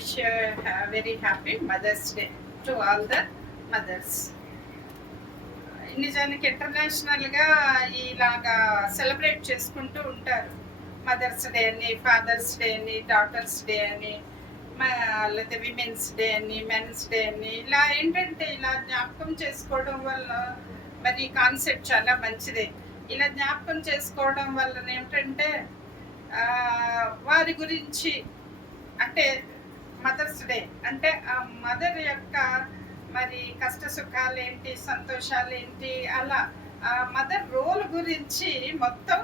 wish a very happy Mother's Day to all the mothers. నిజానికి ఇంటర్నేషనల్గా ఇలాగా celebrate చేసుకుంటూ ఉంటారు. మదర్స్ డే అని, ఫాదర్స్ డే అని, డాటర్స్ డే అని, లేకపోతే విమెన్స్ డే అని, మెన్స్ డే అని, ఇలా ఏంటంటే ఇలా జ్ఞాపకం చేసుకోవడం వల్ల మరి కాన్సెప్ట్ చాలా మంచిదే. ఇలా జ్ఞాపకం చేసుకోవడం వల్ల ఏమిటంటే వారి గురించి అంటే మదర్స్ డే అంటే ఆ మదర్ యొక్క మరి కష్ట సుఖాలు ఏంటి, సంతోషాలు ఏంటి, అలా ఆ మదర్ రోల్ గురించి మొత్తం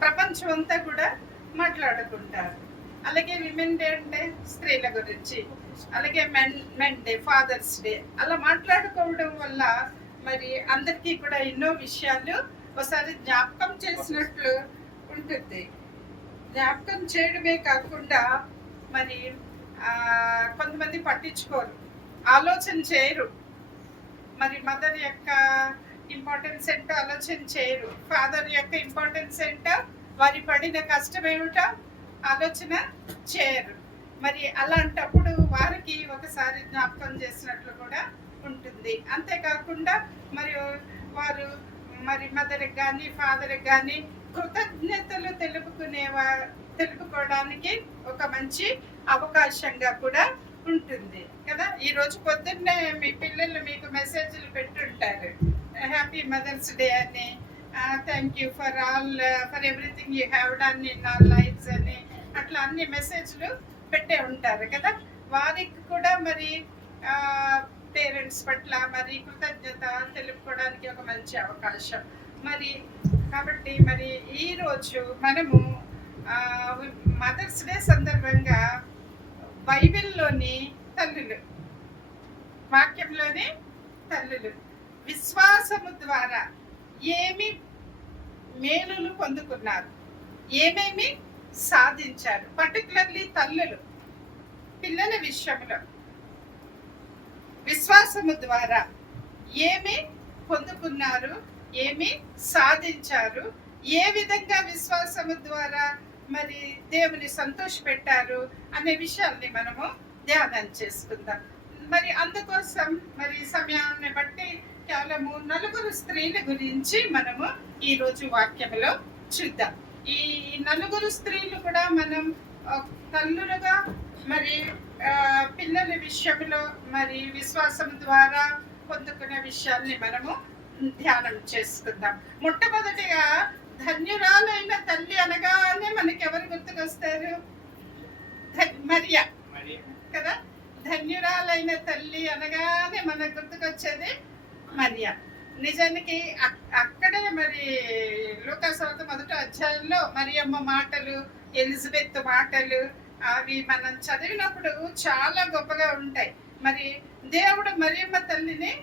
ప్రపంచం అంతా కూడా మాట్లాడుకుంటారు. అలాగే విమెన్ డే అంటే స్త్రీల గురించి, అలాగే మెన్ డే, ఫాదర్స్ డే, అలా మాట్లాడుకోవడం వల్ల మరి అందరికీ కూడా ఎన్నో విషయాలు ఒకసారి జ్ఞాపకం చేసినట్లు ఉంటుంది. జ్ఞాపకం చేయడమే కాకుండా మరి కొంతమంది పట్టించుకోరు, ఆలోచన చేయరు. మరి మదర్ యొక్క ఇంపార్టెన్స్ ఏంటో ఆలోచన చేయరు, ఫాదర్ యొక్క ఇంపార్టెన్స్ ఏంటో, వారి పడిన కష్టం ఏమిటో ఆలోచన చేయరు. మరి అలాంటప్పుడు వారికి ఒకసారి జ్ఞాపకం చేసినట్లు కూడా ఉంటుంది. అంతేకాకుండా మరి వారు మరి మదర్కి కానీ ఫాదర్కి కానీ కృతజ్ఞతలు తెలుపుకోవడానికి ఒక మంచి అవకాశంగా కూడా ఉంటుంది కదా. ఈరోజు పొద్దున్నే మీ పిల్లలు మీకు మెసేజ్లు పెట్టుంటారు, హ్యాపీ మదర్స్ డే అని, thank you for everything you have done in all lives అని, అట్లా అన్ని మెసేజ్లు పెట్టే ఉంటారు కదా. వారికి కూడా మరి పేరెంట్స్ పట్ల మరి కృతజ్ఞత తెలుపుకోవడానికి ఒక మంచి అవకాశం. మరి కాబట్టి మరి ఈరోజు మనము మదర్స్ డే సందర్భంగా బైబిల్లోని తల్లులు, వాక్యంలోని తల్లులు విశ్వాసము ద్వారా ఏమి మేలులు పొందుకున్నారు, ఏమేమి సాధించారు, పర్టికులర్లీ తల్లులు పిల్లల విషయంలో విశ్వాసము ద్వారా ఏమి పొందుకున్నారు, ఏమి సాధించారు, ఏ విధంగా విశ్వాసము ద్వారా మరి దేవుని సంతోషపెట్టారు అనే విషయాల్ని మనము ధ్యానం చేసుకుందాం. మరి అందుకోసం మరి సమయాన్ని బట్టి కేవలము 4 స్త్రీల గురించి మనము ఈరోజు వాక్యంలో చూద్దాం. ఈ 4 స్త్రీలు కూడా మనం తల్లులుగా మరి పిల్లల విషయంలో మరి విశ్వాసం ద్వారా పొందుకునే విషయాల్ని మనము ధ్యానం చేసుకుందాం. మొట్టమొదటిగా ధన్యురాలైన తల్లి అనగానే మనకి ఎవరు గుర్తుకొస్తారు? మరియా కదా. ధన్యురాలైన తల్లి అనగానే మనకు గుర్తుకొచ్చేది మరియా. నిజానికి అక్కడే మరి లూకా సువార్త 1వ అధ్యాయంలో మరియమ్మ మాటలు, ఎలిజబెత్ మాటలు అవి మనం చదివినప్పుడు చాలా గొప్పగా ఉంటాయి. మరి దేవుడు మరియమ్మ తల్లిని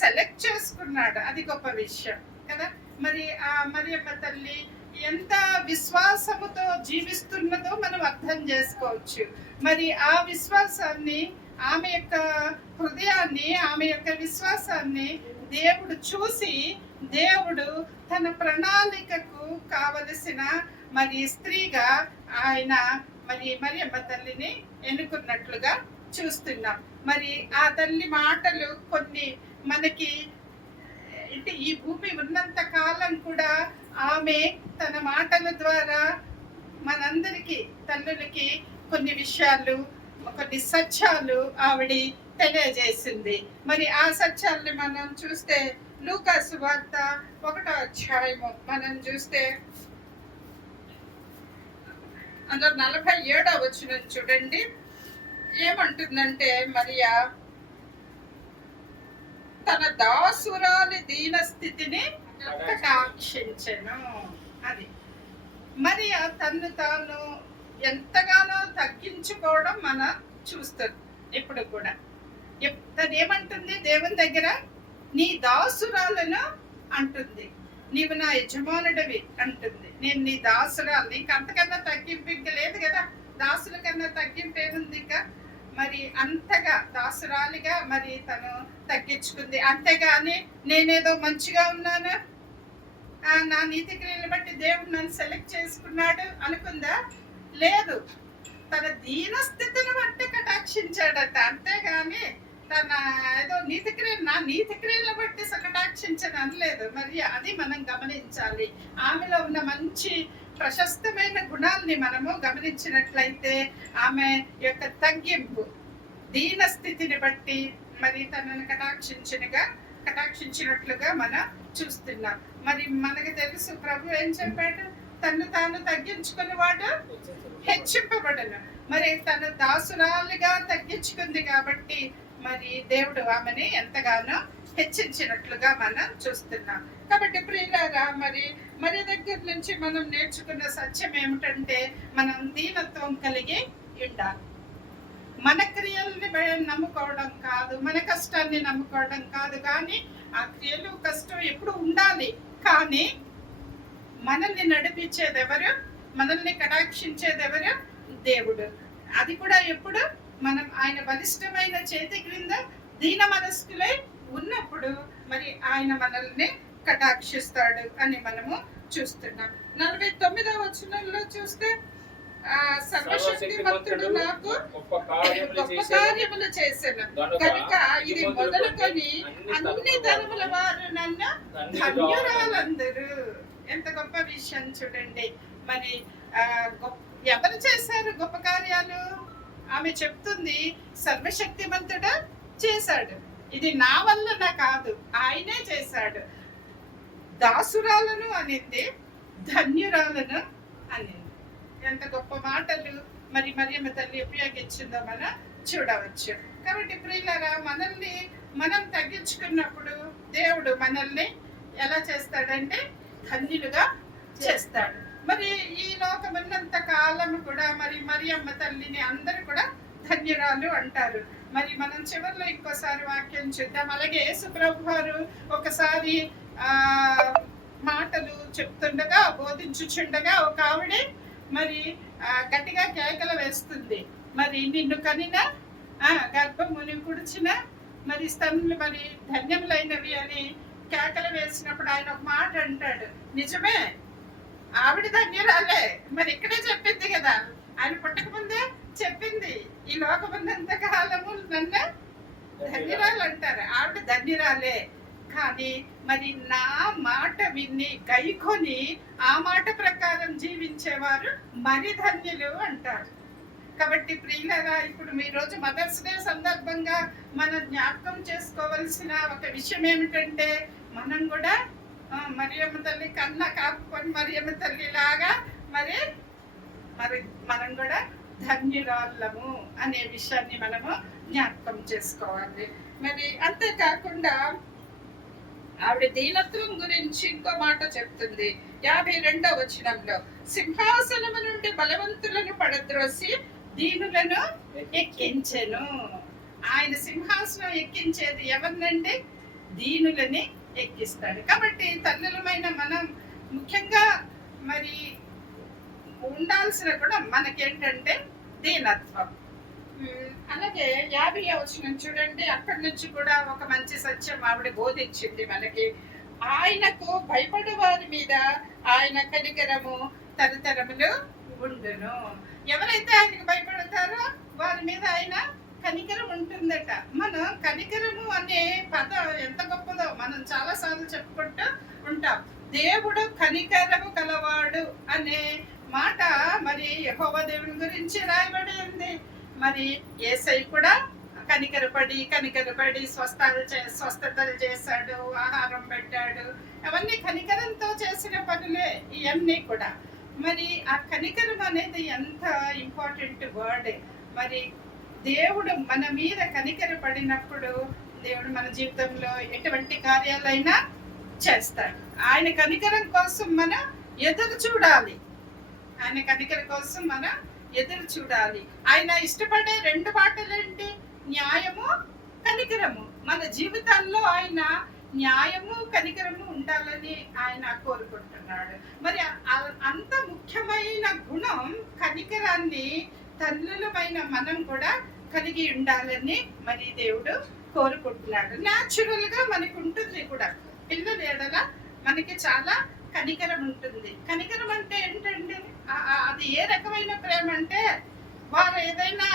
సెలెక్ట్ చేసుకున్నాడు, అది గొప్ప విషయం కదా. మరి ఆ మరియమ్మ తల్లి ఎంత విశ్వాసముతో జీవిస్తున్నదో మనం అర్థం చేసుకోవచ్చు. మరి ఆ విశ్వాసాన్ని, ఆమె యొక్క హృదయాన్ని, ఆమె యొక్క విశ్వాసాన్ని దేవుడు చూసి దేవుడు తన ప్రణాళికకు కావలసిన మరి స్త్రీగా ఆయన మరి మరియమ్మ తల్లిని ఎన్నుకున్నట్లుగా చూస్తున్నాం. మరి ఆ తల్లి మాటలు కొన్ని మనకి అంటే ఈ భూమి ఉన్నంత కాలం కూడా ఆమె తన మాటల ద్వారా మనందరికీ తల్లులకి కొన్ని విషయాలు, కొన్ని సత్యాలు ఆవిడ తెలియజేసింది. మరి ఆ సత్యాల్ని మనం చూస్తే లూకా సువార్త 1వ అధ్యాయము మనం చూస్తే అందులో 47వ వచనం చూడండి. ఏమంటుందంటే, మరియా తన దాసురాలి దీన స్థితిని కటాక్షించెను. అది మరియా తను తాను ఎంతగానో తగ్గించుకోవడం మనం చూస్తుంది. ఇప్పుడు కూడా తను ఏమంటుంది దేవుని దగ్గర? నీ దాసురాలను అంటుంది, నీవు నా యజమానుడివి అంటుంది, నేను నీ దాసురాలు. నీకు అంతకన్నా తగ్గింపు ఇంకా లేదు కదా, దాసుల కన్నా తగ్గింపు ఏముంది ఇంకా. మరి అంతగా దాసురాలిగా మరి తను తగ్గించుకుంది. అంతేగాని నేనేదో మంచిగా ఉన్నాను, నా నీతి క్రియలను బట్టి దేవుడు నన్ను సెలెక్ట్ చేసుకున్నాడు అనుకుందా? లేదు. తన దీనస్థితిని బట్టి కటాక్షించాడు కటాక్షించాడట. అంతేగాని తన ఏదో నా నీతి క్రియలను బట్టి కటాక్షించని అనలేదు. మరి అది మనం గమనించాలి. ఆమెలో ఉన్న మంచి ప్రశస్తమైన గుణాల్ని మనము గమనించినట్లయితే ఆమె యొక్క తగ్గింపు దీన స్థితిని బట్టి మరి తనను కటాక్షించినట్లుగా మనం చూస్తున్నాం. మరి మనకు తెలుసు ప్రభు ఏం చెప్పాడు, తను తాను తగ్గించుకుని వాడు హెచ్చింపబడను. మరి తను దాసురాలుగా తగ్గించుకుంది కాబట్టి మరి దేవుడు ఆమెని ఎంతగానో హెచ్చించినట్లుగా మనం చూస్తున్నాం. కాబట్టి ప్రియులారా, మరి దగ్గర నుంచి మనం నేర్చుకున్న సత్యం ఏమిటంటే మనం దీనత్వం కలిగి ఉండాలి. మన క్రియల్ని నమ్ముకోవడం కాదు, మన కష్టాన్ని నమ్ముకోవడం కాదు, కానీ ఆ క్రియలు కష్టం ఎప్పుడు ఉండాలి. కానీ మనల్ని నడిపించేది ఎవరు, మనల్ని కటాక్షించేది ఎవరు? దేవుడు. అది కూడా ఎప్పుడు మనం ఆయన బలిష్టమైన చేతి క్రింద దీన మనస్కులై ఉన్నప్పుడు మరి ఆయన మనల్ని కటాక్షిస్తాడు అని మనము చూస్తున్నాం. 49వ వచనంలో చూస్తే సర్వశక్తిమంతుడు నాకు గొప్ప కార్యములు చేశాను కనుక ఇది మొదలుకొని అన్ని ధర్మముల వారు నన్ను ధన్యురాలందరూ. ఎంత గొప్ప విషయం చూడండి. మరి ఎవరు చేశారు గొప్ప కార్యాలు? ఆమె చెప్తుంది సర్వశక్తిమంతుడు చేశాడు, ఇది నా వలన కాదు, ఆయనే చేశాడు. దాసురాలను అనింది, ధన్యురాలను అనింది. ఎంత గొప్ప మాటలు మరి మరియమ్మ తల్లి ఉపయోగించిందో మనం చూడవచ్చు. కాబట్టి ప్రియులారా, మనల్ని మనం తగ్గించుకున్నప్పుడు దేవుడు మనల్ని ఎలా చేస్తాడంటే ధన్యులుగా చేస్తాడు. మరి ఈ లోకమున్నంత కాలం కూడా మరి మరియమ్మ తల్లిని అందరూ కూడా ధన్యురాలు అంటారు. మరి మనం చివరిలో ఇంకోసారి వాక్యం చూద్దాం. అలాగే యేసు ప్రభు వారు ఒకసారి మాటలు చెప్తుండగా, బోధించుచుండగా ఒక ఆవిడ మరి గట్టిగా కేకలు వేస్తుంది. మరి నిన్ను కనిన గర్భముని కుడిచిన మరి స్తనులు మరి ధన్యములైనవి అని కేకలు వేసినప్పుడు ఆయన ఒక మాట అంటాడు, నిజమే ఆవిడ ధన్యురాలే. మరి ఇక్కడే చెప్పింది కదా, ఆయన పుట్టక ముందే చెప్పింది, ఈ లోకమున్నంత కాలము నన్ను ధన్యురాలు అంటారు. ఆవిడ ధన్యురాలే. కానీ మరి నా మాట విని గైకొని ఆ మాట ప్రకారం జీవించేవారు మరి ధన్యులు అంటారు. కాబట్టి ప్రియులారా, ఇప్పుడు మీ రోజు మదర్స్ డే సందర్భంగా మనం జ్ఞాపకం చేసుకోవాల్సిన ఒక విషయం ఏమిటంటే, మనం కూడా మరియమ్మ తల్లి కన్నా కాపుకొని మరియమ్మ తల్లి లాగా మరి మనం కూడా ధన్యురాళ్ళము అనే విషయాన్ని మనము జ్ఞాపకం చేసుకోవాలి. మరి అంతేకాకుండా ఆవిడ దీనత్వం గురించి ఇంకో మాట చెప్తుంది 52వ వచనంలో, సింహాసనము నుండి బలవంతులను పడద్రోసి దీనులను ఎక్కించెను. ఆయన సింహాసనం ఎక్కించేది ఎవరినంటే దీనులని ఎక్కిస్తాడు. కాబట్టి తల్లులమైన మనం ముఖ్యంగా మరి ఉండాల్సిన కూడా మనకేంటంటే దీనత్వం. అలాగే 50వ వచనం చూడండి, అక్కడి నుంచి కూడా ఒక మంచి సత్యం ఆవిడ బోధించింది మనకి. ఆయనకు భయపడే వారి మీద ఆయన కనికరము తరతరములు ఉండును. ఎవరైతే ఆయనకు భయపడతారో వారి మీద ఆయన కనికరం ఉంటుందట. మనం కనికరము అనే పదం ఎంత గొప్పదో మనం చాలా సార్లు చెప్పుకుంటూ ఉంటాం. దేవుడు కనికరము కలవాడు అనే మాట మరి యెహోవా దేవుని గురించి రాయబడి ఉంది. మరి యేసయ్య కూడా కనికరపడి స్వస్థతలు చేశాడు, ఆహారం పెట్టాడు. అవన్నీ కనికరంతో చేసిన పనులే ఇవన్నీ కూడా. మరి ఆ కనికరం అనేది ఎంత ఇంపార్టెంట్ వర్డ్. మరి దేవుడు మన మీద కనికరపడినప్పుడు దేవుడు మన జీవితంలో ఎటువంటి కార్యాలైనా చేస్తాడు. ఆయన కనికరం కోసం మనం ఎదురు చూడాలి. ఆయన కనికరం కోసం మనం ఎదురు చూడాలి. ఆయన ఇష్టపడే 2 మాటలేంటి? న్యాయము, కనికరము. మన జీవితాల్లో ఆయన న్యాయము, కనికరము ఉండాలని ఆయన కోరుకుంటున్నాడు. మరి అంత ముఖ్యమైన గుణం కనికరాన్ని తల్లులమైన మనం కూడా కలిగి ఉండాలని మరి దేవుడు కోరుకుంటున్నాడు. న్యాచురల్ గా మనకు ఉంటుంది కూడా. పిల్లల ఎడల మనకి చాలా కనికరం ఉంటుంది. కనికరం అంటే ఏంటంటే అది ఏ రకమైన ప్రేమ అంటే, వారు ఏదైనా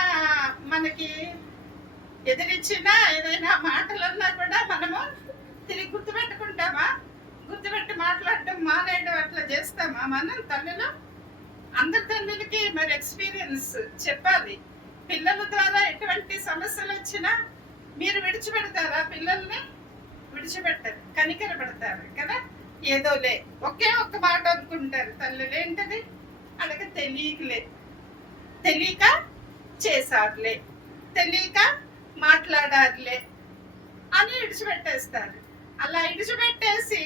మనకి ఎదిరించినా ఏదైనా మాటలన్నా కూడా మనము తిరిగి గుర్తుపెట్టుకుంటామా? గుర్తుపెట్టి మాట్లాడడం మానేయడం అట్లా చేస్తామా మనం తల్లులు? అందరి తల్లులకి మరి ఎక్స్పీరియన్స్ చెప్పాలి. పిల్లల ద్వారా ఎటువంటి సమస్యలు వచ్చినా మీరు విడిచిపెడతారా? పిల్లల్ని విడిచిపెట్టరు, కనికర పెడతారు కదా. ఏదోలే ఒకే ఒక్క మాట అనుకుంటారు తల్లులు, ఏంటది? అలాగే తెలియక చేసారులే, తెలియక మాట్లాడారులే అని విడిచిపెట్టేస్తారు. అలా విడిచిపెట్టేసి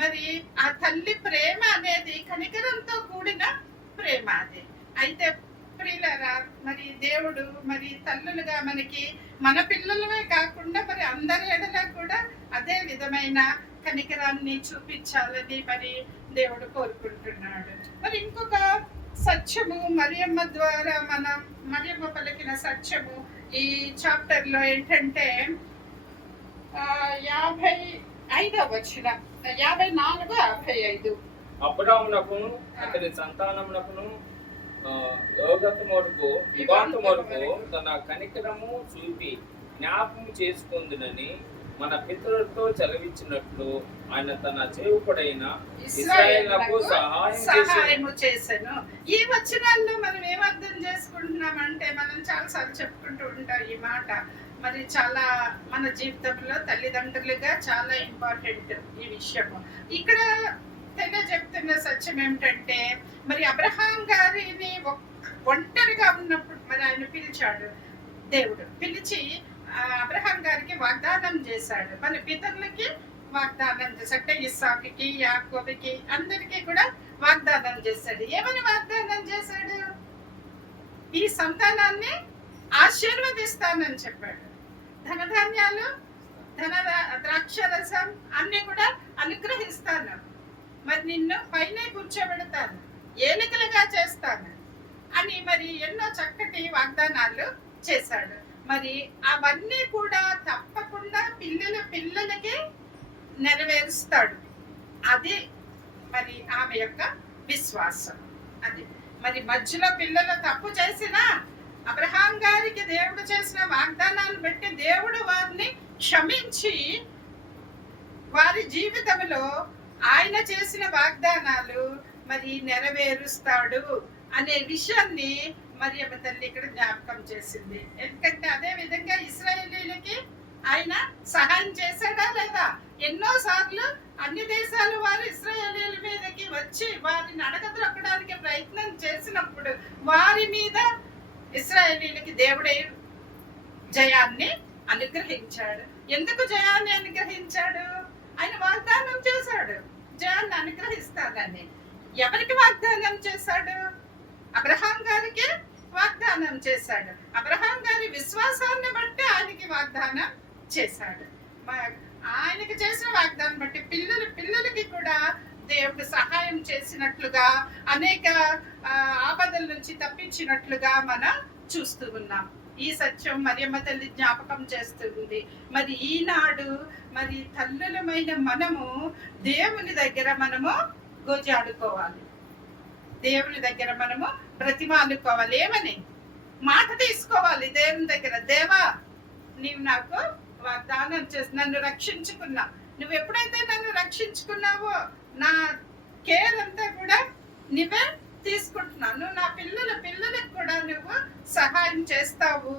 మరి ఆ తల్లి ప్రేమ అనేది కనికరంతో కూడిన ప్రేమ అది. అయితే ప్రియులారా, మరి దేవుడు మరి తల్లులుగా మనకి మన పిల్లలమే కాకుండా మరి అందరి ఎడల కూడా అదే విధమైన కనికరాన్ని చూపించాలని మరి దేవుడు కోరుకుంటున్నాడు. మరి ఇంకొక సత్యము మరియమ్మ ద్వారా మనం మరియమ్మ పలికిన సత్యము ఈ చాప్టర్ లో ఏంటంటే 55వ వచనం, 54, 55. అబ్రామునకును అతని సంతానమునకును యోగతము వరకు యుగాంతము వరకు తన కనికరము చూపి జ్ఞాపకం చేసుకుందునని మన పితరులతో చదివించినట్లు ఆయన తన సేవకుడైన ఇశ్రాయేలుకు సహాయము చేశాను. ఈ వచనాల్లో మనం ఏమర్థం చేసుకుంటున్నామంటే, మనం చాలాసార్లు చెప్పుకుంటూ ఉంటాం ఈ మాట. మరి చాలా మన జీవితంలో తల్లిదండ్రులుగా చాలా ఇంపార్టెంట్ ఈ విషయము. ఇక్కడ తెలియజెప్తున్న సత్యం ఏమిటంటే, మరి అబ్రహాం గారిని ఒంటరిగా ఉన్నప్పుడు మరి ఆయన పిలిచాడు. దేవుడు పిలిచి అబ్రహాం గారికి వాగ్దానం చేశాడు. మన పితరులకి వాగ్దానం చేశాడు. అంటే ఇస్సాకుకి, యాకోబుకి అందరికీ కూడా వాగ్దానం చేశాడు. ఏమని వాగ్దానం చేశాడు? ఈ సంతానాన్ని ఆశీర్వదిస్తానని చెప్పాడు. ధనధాన్యాలు, ద్రాక్షరసం అన్ని కూడా అనుగ్రహిస్తాను. మరి నిన్ను పైనే కూర్చోబెడతాను, ఏలికలుగా చేస్తాను అని మరి ఎన్నో చక్కటి వాగ్దానాలు చేశాడు. మరి అవన్నీ కూడా తప్పకుండా పిల్లలకి నెరవేరుస్తాడు. అది మరి ఆమె యొక్క విశ్వాసం. అది మరి మధ్యలో పిల్లలు తప్పు చేసినా అబ్రహాం గారికి దేవుడు చేసిన వాగ్దానాలు బట్టి దేవుడు వారిని క్షమించి వారి జీవితంలో ఆయన చేసిన వాగ్దానాలు మరి నెరవేరుస్తాడు అనే విషయాన్ని మరియమ్మ తల్లి ఇక్కడ జ్ఞాపకం చేసింది. ఎందుకంటే అదే విధంగా ఇశ్రాయేలీలకి ఆయన సహాయం చేశాడా లేదా? ఎన్నో సార్లు అన్ని దేశాలు వారు ఇశ్రాయేలీల మీదకి వచ్చి వారిని అడగదొక్కడానికి ప్రయత్నం చేసినప్పుడు వారి మీద ఇశ్రాయేలీలకి దేవుడే జయాన్ని అనుగ్రహించాడు. ఎందుకు జయాన్ని అనుగ్రహించాడు? ఆయన వాగ్దానం చేశాడు జయాన్ని అనుగ్రహిస్తానని. ఎవరికి వాగ్దానం చేశాడు? అబ్రహాం గారికి వాగ్దానం చేశాడు. అబ్రహాం గారి విశ్వాసాన్ని బట్టి ఆయనకి వాగ్దానం చేశాడు. ఆయనకి చేసిన వాగ్దానం బట్టి పిల్లలకి కూడా దేవుడు సహాయం చేసినట్లుగా, అనేక ఆపదల నుంచి తప్పించినట్లుగా మనం చూస్తూ ఉన్నాం. ఈ సత్యం మరియమ్మ తల్లి జ్ఞాపకం చేస్తుంది. మరి ఈనాడు మరి తల్లులమైన మనము దేవుని దగ్గర మనము గోజాడుకోవాలి, దేవుని దగ్గర మనము బ్రతిమాలుకోవాలి. ఏమని? మాట తీసుకోవాలి దేవుని దగ్గర. దేవా, నీవు నాకు వాగ్దానం చేసి నన్ను రక్షించుకున్నా. నువ్వు ఎప్పుడైతే నన్ను రక్షించుకున్నావో నా కేర్ అంతా కూడా నువ్వే తీసుకుంటున్నాను. నా పిల్లలకు కూడా నువ్వు సహాయం చేస్తావు,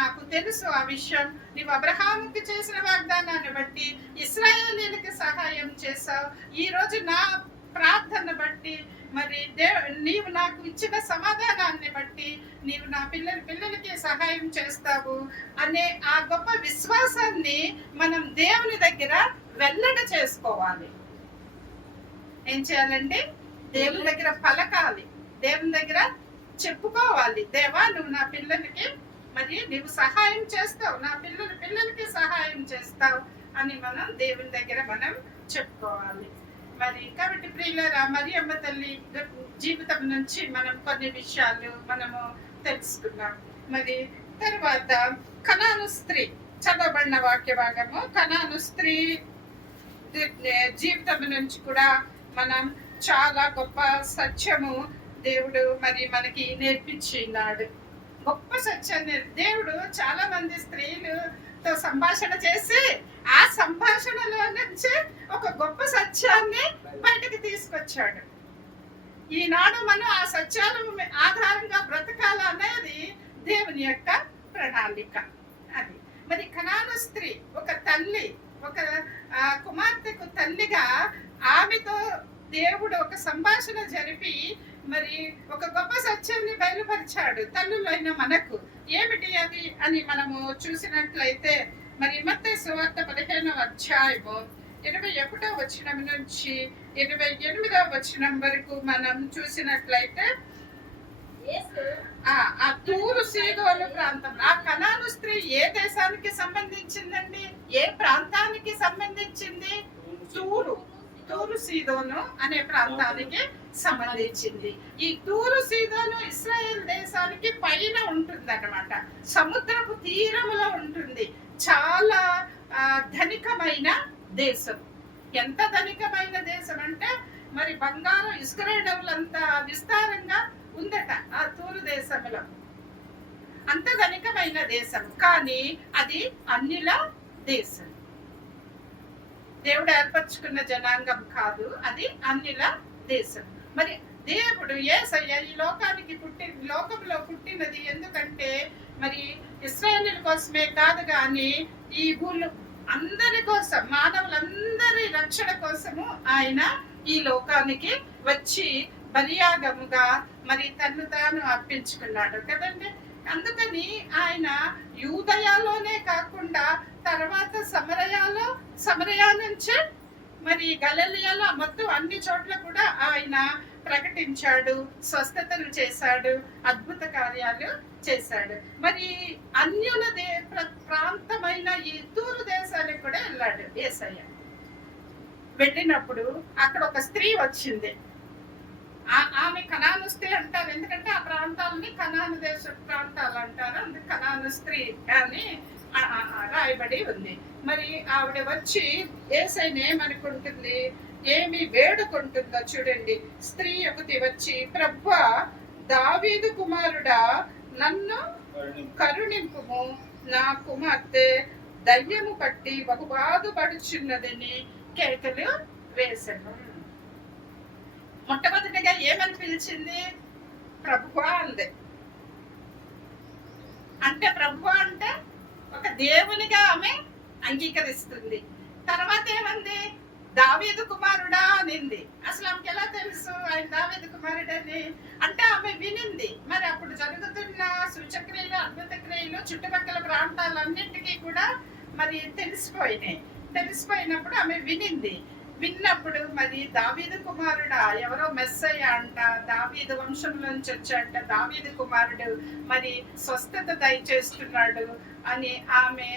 నాకు తెలుసు ఆ విషయం. నువ్వు అబ్రహాముకి చేసిన వాగ్దానాన్ని బట్టి ఇశ్రాయేలీయులకు సహాయం చేసావు. ఈ రోజు నా ప్రార్థన బట్టి మరి నీవు నాకు ఇచ్చిన సమాధానాన్ని బట్టి నీవు నా పిల్లలకి సహాయం చేస్తావు అనే ఆ గొప్ప విశ్వాసాన్ని మనం దేవుని దగ్గర వెల్లడి చేసుకోవాలి. ఏం చేయాలండి? దేవుని దగ్గర పలకాలి, దేవుని దగ్గర చెప్పుకోవాలి. దేవా, నువ్వు నా పిల్లలకి మరి నీవు సహాయం చేస్తావు, నా పిల్లలకి సహాయం చేస్తావు అని మనం దేవుని దగ్గర మనం చెప్పుకోవాలి. మరి కాబట్టి ప్రియులారా, మరియమ్మ తల్లి జీవితం నుంచి మనం కొన్ని విషయాలు మనము తెలుసుకున్నాం. మరి తర్వాత కనాను స్త్రీ చదవబడిన వాక్య భాగము, కనాను స్త్రీ జీవితం నుంచి కూడా మనం చాలా గొప్ప సత్యము దేవుడు మరి మనకి నేర్పించినాడు. గొప్ప సత్యాన్ని దేవుడు చాలా మంది స్త్రీలతో సంభాషణ చేసి ఆ సంభాషణలో నుంచి ఒక గొప్ప సత్యాన్ని బయటకు తీసుకొచ్చాడు. ఈనాడు మనం ఆ సత్యాల ఆధారంగా బ్రతకాలనేది దేవుని యొక్క ప్రణాళిక. అది మరి కనాను స్త్రీ ఒక తల్లి, ఒక కుమార్తెకు తల్లిగా ఆమెతో దేవుడు ఒక సంభాషణ జరిపి మరి ఒక గొప్ప సత్యాన్ని బయలుపరిచాడు తల్లులైన మనకు. ఏమిటి అది అని మనము చూసినట్లయితే మరి మత్తయి సువార్త 15వ అధ్యాయము 21వ వచనం నుంచి 28వ వచనం వరకు మనం చూసినట్లయితే ఆ తూరు సీదోను ప్రాంతం, ఆ కనాను స్త్రీ ఏ దేశానికి సంబంధించిందండి? ఏ ప్రాంతానికి సంబంధించింది? తూరు సీదోను అనే ప్రాంతానికి సంబంధించింది. ఈ తూరు సీదోను ఇశ్రాయేల్ దేశానికి పైన ఉంటుంది అన్నమాట, సముద్రపు తీరములో ఉంటుంది. చాలా ధనికమైన దేశం. ఎంత ధనికమైన దేశం అంటే మరి బంగారం ఇసుకరేణులంత విస్తారంగా ఉందట ఆ తూరు దేశంలో. అంత ధనికమైన దేశం, కానీ అది అన్యుల దేశం. దేవుడు ఏర్పరచుకున్న జనాంగం కాదు, అది అన్యుల దేశం. మరి దేవుడు యేసయ్య ఈ లోకంలో పుట్టినది ఎందుకంటే మరి ఇశ్రాయేలీయుల కోసమే కాదు, కానీ ఈ భూమి అందరి కోసం, మానవులందరి రక్షణ కోసము ఆయన ఈ లోకానికి వచ్చి బలియాగముగా మరి తన్ను తాను అర్పించుకున్నాడు కదండి. అందుకని ఆయన యూదయాలోనే కాకుండా తర్వాత సమరయా నుంచి మరి గలిలయలో మొత్తం అన్ని చోట్ల కూడా ఆయన ప్రకటించాడు, స్వస్థతలు చేశాడు, అద్భుత కార్యాలు చేశాడు. మరి అన్యుల ప్రాంతమైన ఈ తూరు దేశానికి కూడా వెళ్ళాడు యేసయ్య. వెళ్ళినప్పుడు అక్కడ ఒక స్త్రీ వచ్చింది. ఆమె కనాను స్త్రీ అంటారు, ఎందుకంటే ఆ ప్రాంతాలని కనాను దేశ ప్రాంతాలు అంటారు, అందుకు కనాను స్త్రీ అని రాయబడి ఉంది. మరి ఆవిడ వచ్చి యేసయ్యని ఏమనుకుంటుంది, ఏమి వేడుకుంటుందో చూడండి. స్త్రీ ఒకటి వచ్చి, ప్రభువా, దావీదు కుమారుడా, నన్ను కరుణింపుము, నా కుమార్తె దయ్యము పట్టి బహు బాధపడుచున్నదని కేకలు వేసెను. మొట్టమొదటిగా ఏమని పిలిచింది? ప్రభువా అంది. అంటే ప్రభువా అంటే ఒక దేవునిగా ఆమె అంగీకరిస్తుంది. తర్వాత ఏమంది? దావీదు కుమారుడా అనింది. అసలు ఆమెకి ఎలా తెలుసు ఆయన దావీదు కుమారుడని? అంటే ఆమె వినింది. మరి అప్పుడు జరుగుతున్న సూచక్రియలు, అద్భుత క్రియలు చుట్టుపక్కల ప్రాంతాలన్నింటికీ కూడా మరి తెలిసిపోయినప్పుడు ఆమె వినింది. విన్నప్పుడు మరి దావీదు కుమారుడా, ఎవరో మెస్సయ్య అంట, దావీదు వంశం నుంచి వచ్చాడంట, దావీదు కుమారుడు మరి స్వస్థత దయచేస్తున్నాడు అని ఆమె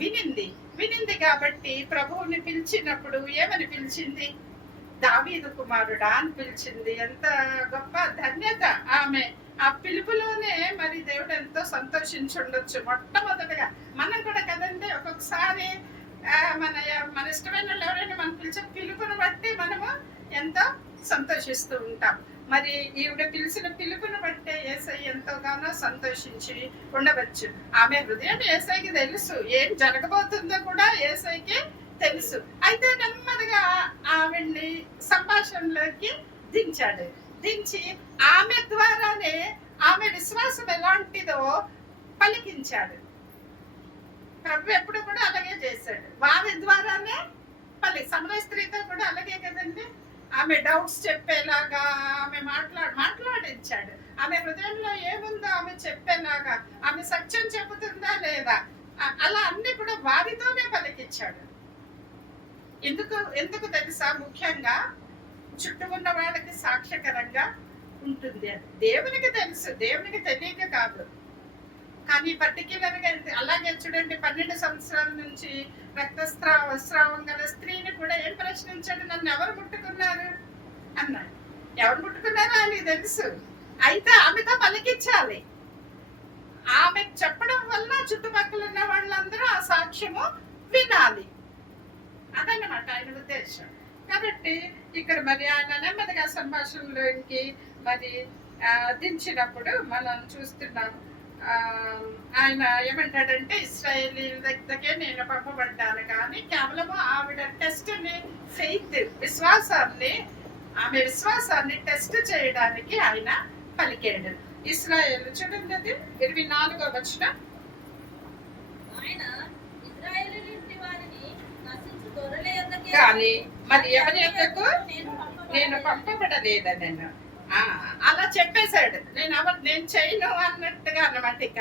వినింది కాబట్టి ప్రభువుని పిలిచినప్పుడు ఏమని పిలిచింది? దావీదు కుమారుడా అని పిలిచింది. ఎంత గొప్ప ధన్యత ఆమె. ఆ పిలుపులోనే మరి దేవుడు ఎంతో సంతోషించుండొచ్చు. మొట్టమొదటిగా మనం కూడా కదండి, ఒక్కొక్కసారి మన ఇష్టమైన ఎవరైనా మనం పిలిచే పిలుపుని బట్టి మనము ఎంతో సంతోషిస్తూ ఉంటాం. మరి ఈవిడ పిలిచిన పిలుపుని బట్టే యేసయ్య ఎంతోగానో సంతోషించి ఉండవచ్చు. ఆమె హృదయం యేసయ్యకి తెలుసు, ఏం జరగబోతుందో కూడా యేసయ్యకి తెలుసు. అయితే నెమ్మదిగా ఆవిడ్ని సంభాషణలోకి దించి ఆమె ద్వారానే ఆమె విశ్వాసం ఎలాంటిదో పలికించాడు. ప్రభు ఎప్పుడు కూడా అలాగే చేశాడు, వారి ద్వారానే సమరయ స్త్రీతో కూడా అలాగే కదండి. ఆమె డౌట్స్ చెప్పేలాగా ఆమె మాట్లాడించాడు. ఆమె హృదయంలో ఏముందో ఆమె చెప్పేలాగా, ఆమె సత్యం చెబుతుందా లేదా, అలా అన్ని కూడా వారితోనే పలికించాడు. ఎందుకు తెలుసా? ముఖ్యంగా చుట్టూ ఉన్న వాళ్ళకి సాక్ష్యకరంగా ఉంటుంది. అది దేవునికి తెలుసు, దేవునికి తెలియక కాదు. కానీ పర్టిక్యులర్ గా అలాగే చూడండి, 12 సంవత్సరాల నుంచి రక్తస్రావం గల స్త్రీని కూడా ఏం ప్రశ్నించాడు? నన్ను ఎవరు ముట్టుకున్నారు అన్నాడు. ఎవరు ముట్టుకున్నారో ఆయనకి తెలుసు. అయితే ఆమెతో పలికించాలి. ఆమె చెప్పడం వల్ల చుట్టుపక్కల ఉన్న వాళ్ళందరూ ఆ సాక్ష్యము వినాలి. అదన్నమాట ఆయన ఉద్దేశం. కాబట్టి ఇక్కడ మరి ఆయన నెమ్మదిగా సంభాషణలోకి మరి దించినప్పుడు మనం చూస్తున్నాము. ఆ, ఆయన ఏమంటాడంటే ఇశ్రాయేలీయుల దగ్గరకే నేను పంపబడ్డాను, కానీ కేవలము ఆవిడ టెస్ట్ని, ఫెయిత్, విశ్వాసాన్ని, ఆమె విశ్వాసాన్ని టెస్ట్ చేయడానికి ఆయన పలికాడు. ఇశ్రాయేలు చూడండి, అది 24వ వచనం. ఆయన ఇశ్రాయేలీయుల వారిని నశించు గొర్రెల యొద్దకే కానీ మరి ఎవరి యొద్దకు నేను పంపబడలేదు. పంపబడలేదని అలా చెప్పేశాడు. నేను చేయను అన్నట్టుగా అన్నమాట. ఇక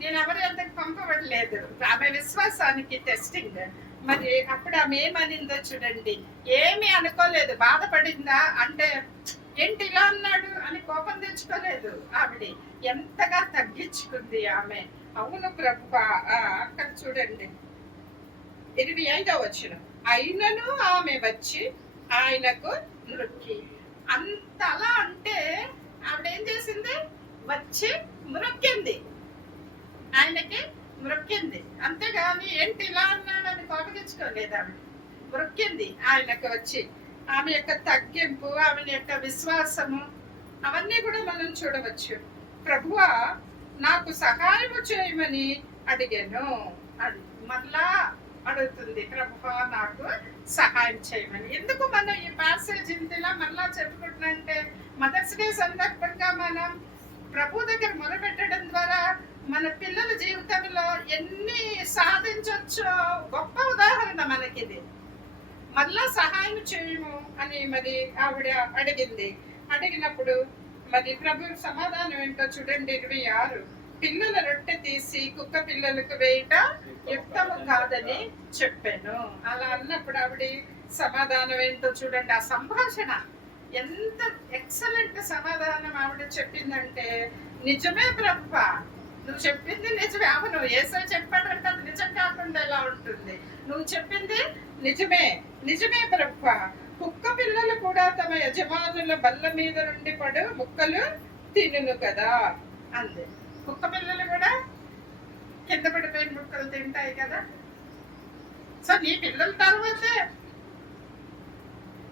నేను ఎవరి యొద్దకు పంపబడలేదు. ఆమె విశ్వాసానికి టెస్టింగ్. మరి అప్పుడు ఆమె ఏమనిందో చూడండి. ఏమీ అనుకోలేదు. బాధపడిందా అంటే ఏంటి ఇలా అన్నాడు అని కోపం తెచ్చుకోలేదు. ఆవిడ ఎంతగా తగ్గించుకుంది ఆమె. అవును ప్రభువా, అక్కడ చూడండి 25వ వచనం. అయినను ఆమె వచ్చి ఆయనకు నృక్కి. అంత అలా అంటే ఆవిడ ఏం చేసింది? వచ్చి మ్రొక్కింది, ఆయనకి మ్రొక్కింది. అంతేగాని ఏంటి ఇలా అన్నాడని కోపగించుకోలేదు. ఆవిడ మ్రొక్కింది ఆయనకు వచ్చి. ఆమె యొక్క తగ్గింపు, ఆమె యొక్క విశ్వాసము, అవన్నీ కూడా మనం చూడవచ్చు. ప్రభువా నాకు సహాయము చేయమని అడిగాను. అది మళ్ళా అడుగుతుంది, ప్రభువా నాకు సహాయం చేయమని. ఎందుకు మనం ఈ ప్యాసేజ్ ఇంతలా మళ్ళా చెప్పుకుంటున్నంటే, మదర్స్ డే సందర్భంగా మనం ప్రభు దగ్గర మొదలుపెట్టడం ద్వారా మన పిల్లల జీవితంలో ఎన్ని సాధించవచ్చో గొప్ప ఉదాహరణ మనకిది. మళ్ళా సహాయం చేయము అని మరి ఆవిడ అడిగింది. అడిగినప్పుడు మరి ప్రభు సమాధానం ఏంటో చూడండి 26. పిల్లల రొట్టె తీసి కుక్క పిల్లలకు వేయట యుక్తము కాదని చెప్పాను. అలా అన్నప్పుడు ఆవిడ సమాధానం ఏంటో చూడండి. ఆ సంభాషణ ఎంత ఎక్సలెంట్ సమాధానం ఆవిడ చెప్పిందంటే, నిజమే ప్రభువా, నువ్వు చెప్పింది నిజమే. అవును, యేసయ్య చెప్పాడంటే అది నిజం కాకుండా ఎలా ఉంటుంది? నువ్వు చెప్పింది నిజమే, నిజమే ప్రభువా. కుక్క పిల్లలు కూడా తమ యజమానుల బల్ల మీద నుండి పడు ముక్కలు తినును కదా అంది. కుక్క పిల్లలు కూడా కింద పడిపోయిన ముక్కలు తింటాయి కదా. సో నీ పిల్లల తర్వాతే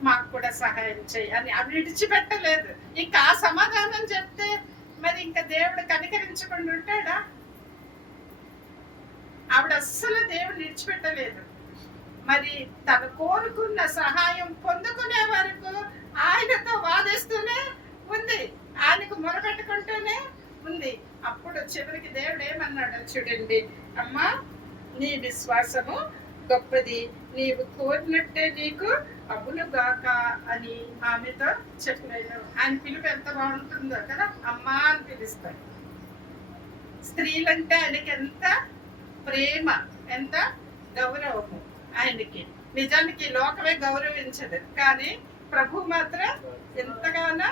మాకు కూడా సహాయం చేయి అని అవి విడిచిపెట్టలేదు. ఇంకా ఆ సమాధానం చెప్తే మరి ఇంకా దేవుడు కనికరించకుండా ఉంటాడా? ఆవిడ అస్సలు దేవుడు విడిచిపెట్టలేదు. మరి తను కోరుకున్న సహాయం పొందుకునే వరకు ఆయనతో వాదిస్తూనే ఉంది, ఆయనకు మొరపెట్టుకుంటూనే ఉంది. అప్పుడు చివరికి దేవుడు ఏమన్నాడో చూడండి. అమ్మా, నీ విశ్వాసము గొప్పది, నీవు కోరినట్టే నీకు అబ్బులు గాక అని ఆమెతో చెప్పలేను. ఆయన పిలుపు ఎంత బాగుంటుందో కదా, అమ్మా అని పిలుస్తాడు. స్త్రీలంటే ఆయనకి ఎంత ప్రేమ, ఎంత గౌరవము ఆయనకి. నిజానికి లోకమే గౌరవించదు, కానీ ప్రభు మాత్రం ఎంతగానో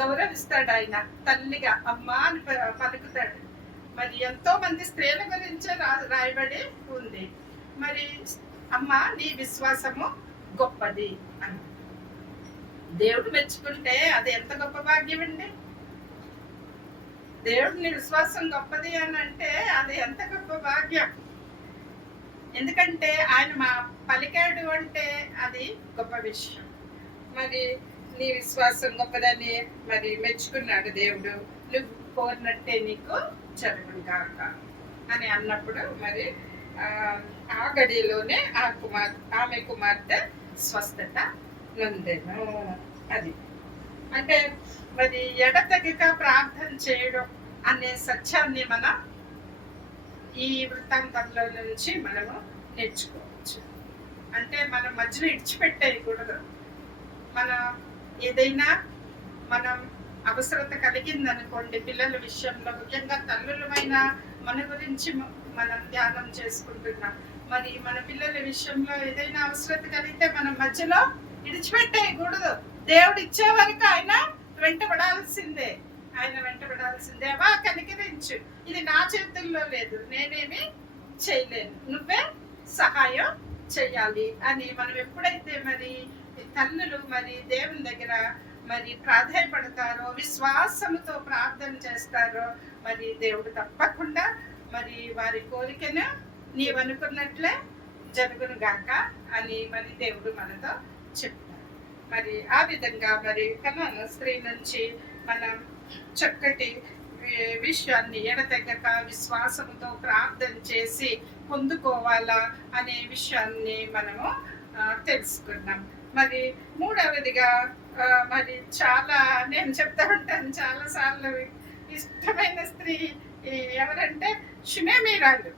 గౌరవిస్తాడు. ఆయన తల్లిగా అమ్మా అని పలుకుతాడు. మరి ఎంతో మంది స్త్రీల గురించే రాయబడి ఉంది. మరి అమ్మ, నీ విశ్వాసము గొప్పది అని దేవుడు మెచ్చుకుంటే అది ఎంత గొప్ప భాగ్యం అండి. దేవుడిని విశ్వాసం గొప్పది అని అంటే అది ఎంత గొప్ప భాగ్యం. ఎందుకంటే ఆయన మా పలికాడు అంటే అది గొప్ప విషయం. మరి నీ విశ్వాసం గొప్పదని మరి మెచ్చుకున్నాడు దేవుడు. నువ్వు కోరినట్టే నీకు జరుగును కాక అని అన్నప్పుడు మరి ఆ గడిలోనే ఆమె కుమార్తె స్వస్థత నొందెను. అది అంటే మరి ఎడతెగక ప్రార్థన చేయడం అనే సత్యాన్ని మనం ఈ వృత్తాంతంలో నుంచి మనము నేర్చుకోవచ్చు. అంటే మనం మధ్యలో ఇడిచిపెట్టేయకూడదు. మన ఏదైనా మనం అవసరత కలిగిందనుకోండి, పిల్లల విషయంలో ముఖ్యంగా తల్లులమైన మన గురించి మనం ధ్యానం చేసుకుంటున్నాం. మరి మన పిల్లల విషయంలో ఏదైనా అవసరత కలిగితే మనం మధ్యలో ఇడిచిపెట్టేయకూడదు. దేవుడు ఇచ్చే వరకు ఆయన వెంటబడాల్సిందే. వా కనికరించు, ఇది నా చేతుల్లో లేదు, నేనేమి చేయలేను, నువ్వే సహాయం చెయ్యాలి అని మనం ఎప్పుడైతే మరి తల్లులు మరి దేవుని దగ్గర మరి ప్రాధాన్యపడతారో, విశ్వాసంతో ప్రార్థన చేస్తారో, మరి దేవుడు తప్పకుండా మరి వారి కోరికను నీవనుకున్నట్లే జరుగును గాక అని మరి దేవుడు మనతో చెప్తారు. మరి ఆ విధంగా మరి కనాను స్త్రీ నుంచి మనం చక్కటి విషయాన్ని ఎడతెగక విశ్వాసంతో ప్రార్థన చేసి పొందుకోవాలా అనే విషయాన్ని మనము తెలుసుకున్నాం. మరి మూడవదిగా మరి చాలా నేను చెప్తా ఉంటాను చాలా సార్లు, ఇష్టమైన స్త్రీ ఎవరంటే షునేమీరాలు.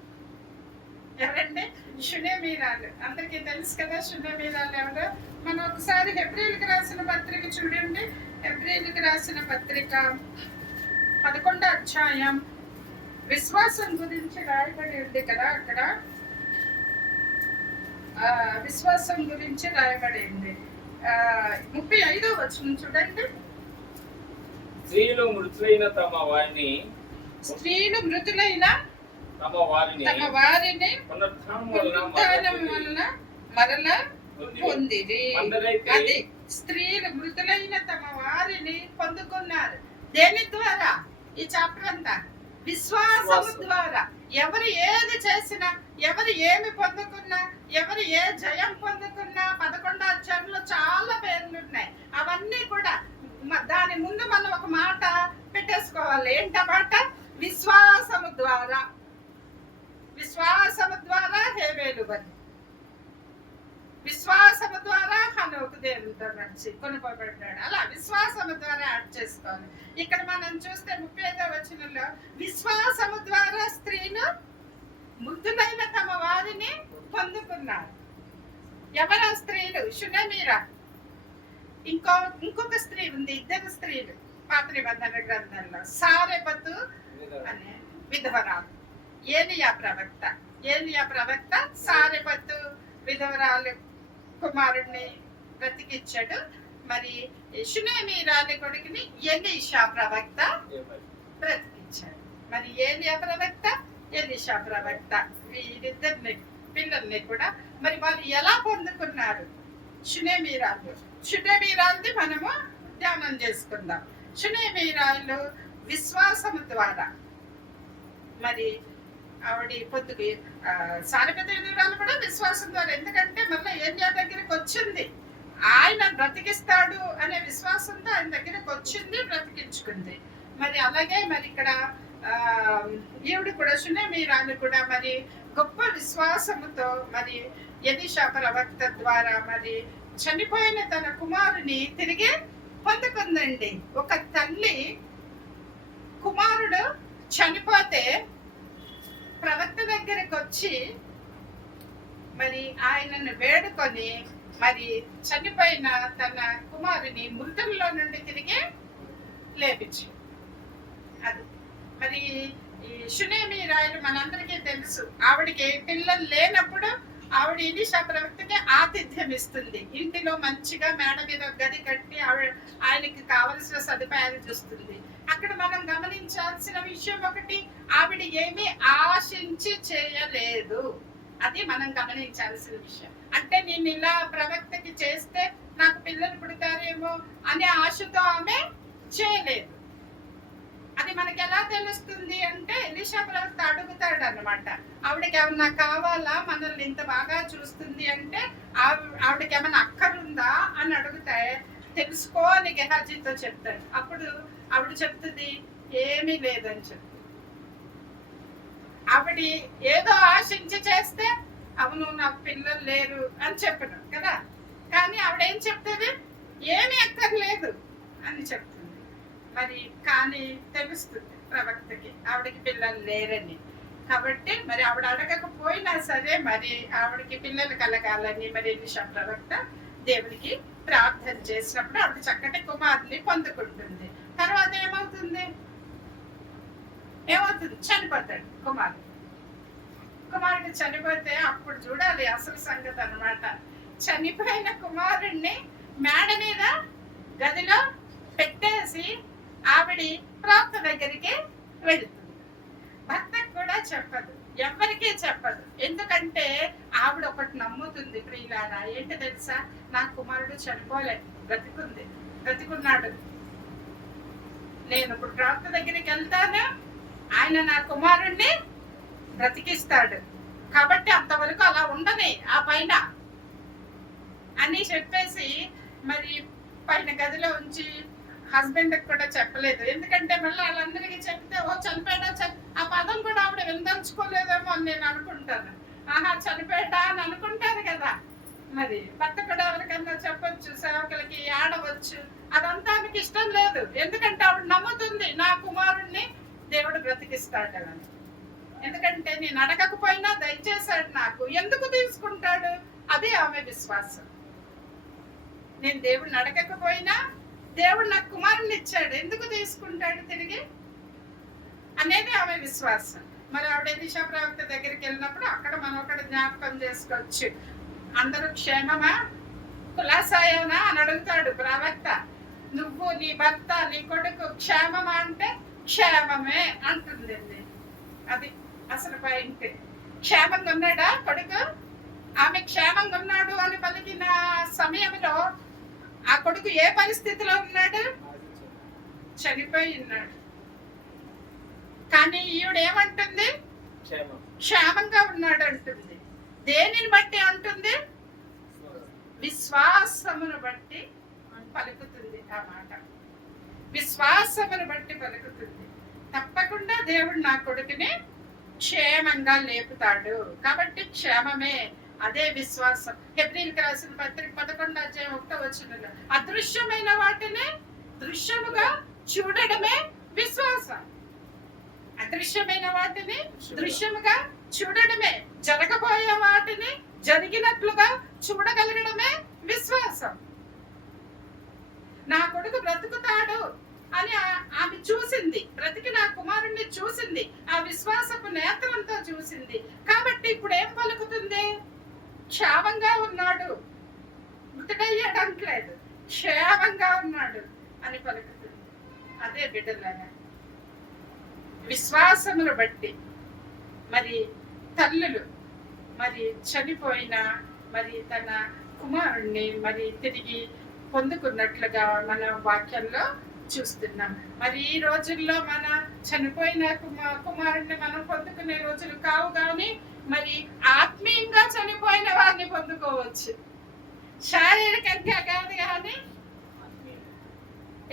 ఎవరంటే షునేమీరాలు. అందరికీ తెలుసు కదా షునేమీరాలు ఎవరు. మనం ఒకసారి హెబ్రీయులకు రాసిన పత్రిక చూడండి. హెబ్రీయులకు రాసిన పత్రిక 11వ అధ్యాయం విశ్వాసం గురించి రాయబడి ఉంది కదా. అక్కడ విశ్వాసం గురించి రాయబడింది. 35వ వచనం చూడండి. స్త్రీలు మృతులైన తమ వారిని తమ వారిని పునరుత్థానం వలన మరలా పొందిరి. అది స్త్రీలు మృతులైన తమ వారిని పొందుకున్నారు. దేని ద్వారా? ఈ చాప్టర్ అంతా విశ్వాసము ద్వారా. ఎవరు ఏది చేసినా, ఎవరు ఏమి పొందుకున్నా, ఎవరు ఏ జయం పొందుకున్నా 11వ అధ్యాయంలో చాలా పేర్లు ఉన్నాయి. అవన్నీ కూడా దాని ముందు మనం ఒక మాట పెట్టేసుకోవాలి. ఏంటన్నమాట? విశ్వాసము ద్వారా. విశ్వాసము ద్వారా హేబేలు బలి, విశ్వాసము ద్వారా హనోకు దేవునితో నడిచి కొనుకోబడ్డాడు. అలా విశ్వాసము ద్వారా యాడ్ చేసుకోవాలి. ఇక్కడ మనం చూస్తే 35వ వచనంలో విశ్వాసము ద్వారా స్త్రీలు మృతులైన తమ వారిని పొందుకున్నారు. ఎవరు స్త్రీలు? షునేమీరా. ఇంకొక స్త్రీ ఉంది. ఇద్దరు స్త్రీలు పాత నిబంధన గ్రంథంలో. సారెపతు అనే విధవరాలు. ఏలియా ప్రవక్త సారెపతు విధవరాలు కుమారుడిని బ్రతికిచ్చాడు. మరి షునేమీరాలి కొడుకుని ఎలీషా ప్రవక్త బ్రతికిచ్చాడు. మరి ఏలియా ప్రవక్త, ఎలీషా ప్రవక్త వీరిద్దరిని పిల్లల్ని కూడా మరి వాళ్ళు ఎలా పొందుకున్నారు? షునేమీరాల్ది మనము ధ్యానం చేసుకుందాం. షునేమీరాలు విశ్వాసము ద్వారా మరి ఆవిడ పొద్దుకి సారెపత విధురాలు కూడా విశ్వాసం ద్వారా. ఎందుకంటే మళ్ళీ ఏలియా దగ్గరికి వచ్చింది, ఆయన బ్రతికిస్తాడు అనే విశ్వాసంతో ఆయన దగ్గరికి వచ్చింది, బ్రతికించుకుంది. మరి అలాగే మరి ఇక్కడ ఈవిడ కూడా షునేమీరాలు కూడా మరి గొప్ప విశ్వాసముతో మరి ఎలీషా ప్రవక్త ద్వారా మరి చనిపోయిన తన కుమారుని తిరిగి పొందుకుందండి. ఒక తల్లి కుమారుడు చనిపోతే ప్రవక్త దగ్గరికి వచ్చి మరి ఆయనను వేడుకొని మరి చనిపోయిన తన కుమారుని మృతుల్లో నుండి తిరిగి లేపించి. అది మరి ఈ షునేమీరాలు మనందరికీ తెలుసు. ఆవిడకి పిల్లలు లేనప్పుడు ఆవిడ ఎలీషా ప్రవక్తకి ఆతిథ్యం ఇస్తుంది. ఇంటిలో మంచిగా మేడ మీద గది కట్టి ఆయనకి కావలసిన సదుపాయాలు చూస్తుంది. అక్కడ మనం గమనించాల్సిన విషయం ఒకటి, ఆవిడ ఏమీ ఆశించి చేయలేదు. అది మనం గమనించాల్సిన విషయం. అంటే నేను ఇలా ప్రవక్తకి చేస్తే నాకు పిల్లలు పుడతారేమో అనే ఆశతో ఆమె చేయలేదు. అది మనకి ఎలా తెలుస్తుంది అంటే ఎలీషా ప్రవక్త అడుగుతాడు అన్నమాట. ఆవిడకి ఏమన్నా కావాలా, మనల్ని ఇంత బాగా చూస్తుంది అంటే ఆవిడకి ఏమన్నా అక్కరుందా అని అడిగితే తెలుసుకో అని గెహాజీతో చెప్తాడు. అప్పుడు ఆవిడ చెప్తుంది ఏమీ లేదని చెప్తుంది. ఆవిడ ఏదో ఆశించి చేస్తే అవును నాకు పిల్లలు లేరు అని చెప్పను కదా, కానీ ఆవిడ ఏం చెప్తుంది? ఏమీ అక్కర్లేదు అని చెప్తుంది. మరి కానీ తెలుస్తుంది ప్రవక్తకి ఆవిడకి పిల్లలు లేరని. కాబట్టి మరి ఆవిడ అడగకపోయినా సరే మరి ఆవిడకి పిల్లలు కలగాలని మరి ఎలీషా ప్రవక్త దేవునికి ప్రార్థన చేసినప్పుడు ఆవిడ చక్కటి కుమారుని పొందుకుంటుంది. తర్వాత ఏమవుతుంది? చనిపోతాడు కుమారుడు చనిపోతే అప్పుడు చూడాలి అసలు సంగతి అన్నమాట. చనిపోయిన కుమారుణ్ణి మేడ మీద గదిలో పెట్టేసి ఆవిడ ప్రవక్త దగ్గరికి వెళుతుంది. భర్తకు కూడా చెప్పదు, ఎవరికీ చెప్పదు. ఎందుకంటే ఆవిడ ఒకటి నమ్ముతుంది ప్రియులారా, ఏంటి తెలుసా? నా కుమారుడు చనిపోలేదు, బ్రతికున్నాడు. నేను ఇప్పుడు ప్రవక్త దగ్గరికి వెళ్తాను, ఆయన నా కుమారుణ్ణి బ్రతికిస్తాడు. కాబట్టి అంతవరకు అలా ఉండని ఆ పైన అని చెప్పేసి మరి పైన గదిలో ఉంచి హస్బెండ్ కూడా చెప్పలేదు. ఎందుకంటే మళ్ళీ వాళ్ళందరికీ చెప్తే ఓ చనిపోయాడా ఆ పదం కూడా ఆవిడ వినదలుచుకోలేదేమో అని నేను అనుకుంటాను. ఆహా చనిపోయాడా అని అనుకుంటారు కదా. మరి భర్త కూడా ఎవరికన్నా చెప్పొచ్చు, సేవకులకి ఆడవచ్చు. అదంతా ఆమెకి ఇష్టం లేదు. ఎందుకంటే ఆవిడ నమ్ముతుంది నా కుమారుణ్ణి దేవుడు బ్రతికిస్తాడని. ఎందుకంటే నేను అడగకపోయినా దయచేశాడు నాకు, ఎందుకు తీసుకుంటాడు? అదే ఆమె విశ్వాసం. నేను దేవుడిని అడగకపోయినా దేవుడు నాకు కుమారుని ఇచ్చాడు, ఎందుకు తీసుకుంటాడు తిరిగి అనేది ఆమె విశ్వాసం. మరి ఆవిడ ఎలీషా ప్రవక్త దగ్గరికి వెళ్ళినప్పుడు అక్కడ మనం ఒకటి జ్ఞాపకం చేసుకోవచ్చు. అందరూ క్షేమమా, కులాసాయేనా అని అడుగుతాడు ప్రవక్త. నువ్వు, నీ భర్త, నీ కొడుకు క్షేమమా అంటే క్షేమమే అంటుందండి. అది అసలు పాయింట్. క్షేమంగా ఉన్నాడా కొడుకు? ఆమె క్షేమంగా ఉన్నాడు అని పలికిన సమయంలో ఆ కొడుకు ఏ పరిస్థితిలో ఉన్నాడు? చనిపోయి ఉన్నాడు. కానీ ఈవిడ ఏమంటుంది? క్షేమంగా ఉన్నాడు అంటుంది. దేనిని బట్టి అంటుంది? విశ్వాసమును బట్టి పలుకుతుంది ఆ మాట. విశ్వాసమును బట్టి పలుకుతుంది. తప్పకుండా దేవుడు నా కొడుకుని క్షేమంగా లేపుతాడు కాబట్టి క్షేమమే, అదే విశ్వాసం. హెబ్రీయులకు రాసిన పత్రిక 11:1 అదృశ్యమైన వాటిని దృశ్యముగా చూడడమే విశ్వాసం. అదృశ్యమైన వాటిని దృశ్యముగా చూడడమే, జరగబోయే వాటిని జరిగినట్లుగా చూడగలగడమే విశ్వాసం. నా కొడుకు బ్రతుకుతాడు అని ఆమె చూసింది, బ్రతికి నా కుమారుణ్ణి చూసింది, ఆ విశ్వాసపు నేత్రంతో చూసింది. కాబట్టి ఇప్పుడు ఏం పలుకుతుంది? క్షేమంగా ఉన్నాడు, మృతుడయ్యాడంటలేదు, క్షేమంగా ఉన్నాడు అని పలుకుతుంది. అదే బిడ్డలాగా విశ్వాసమును బట్టి మరి తల్లులు మరి చనిపోయిన మరి తన కుమారుణ్ణి మరి తిరిగి పొందుకున్నట్లుగా మన వాక్యంలో చూస్తున్నాం. మరి ఈ రోజుల్లో మన చనిపోయిన కుమారుణ్ణి మనం పొందుకునే రోజులు కావు, కానీ మరి ఆత్మీయంగా చనిపోయిన వారిని పొందుకోవచ్చు. శారీరకంగా కాదు, కానీ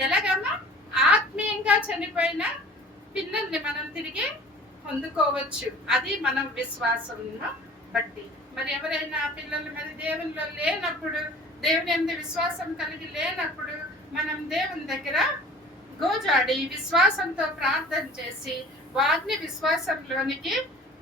ఎలాగమ్మా ఆత్మీయంగా చనిపోయిన పిల్లల్ని మనం తిరిగి పొందుకోవచ్చు. అది మనం విశ్వాసంను బట్టి. మరి ఎవరైనా పిల్లలు మరి దేవుల్లో లేనప్పుడు, దేవుని యందు విశ్వాసం కలిగి లేనప్పుడు మనం దేవుని దగ్గర గోజాడి విశ్వాసంతో ప్రార్థన చేసి వారిని విశ్వాసంలోనికి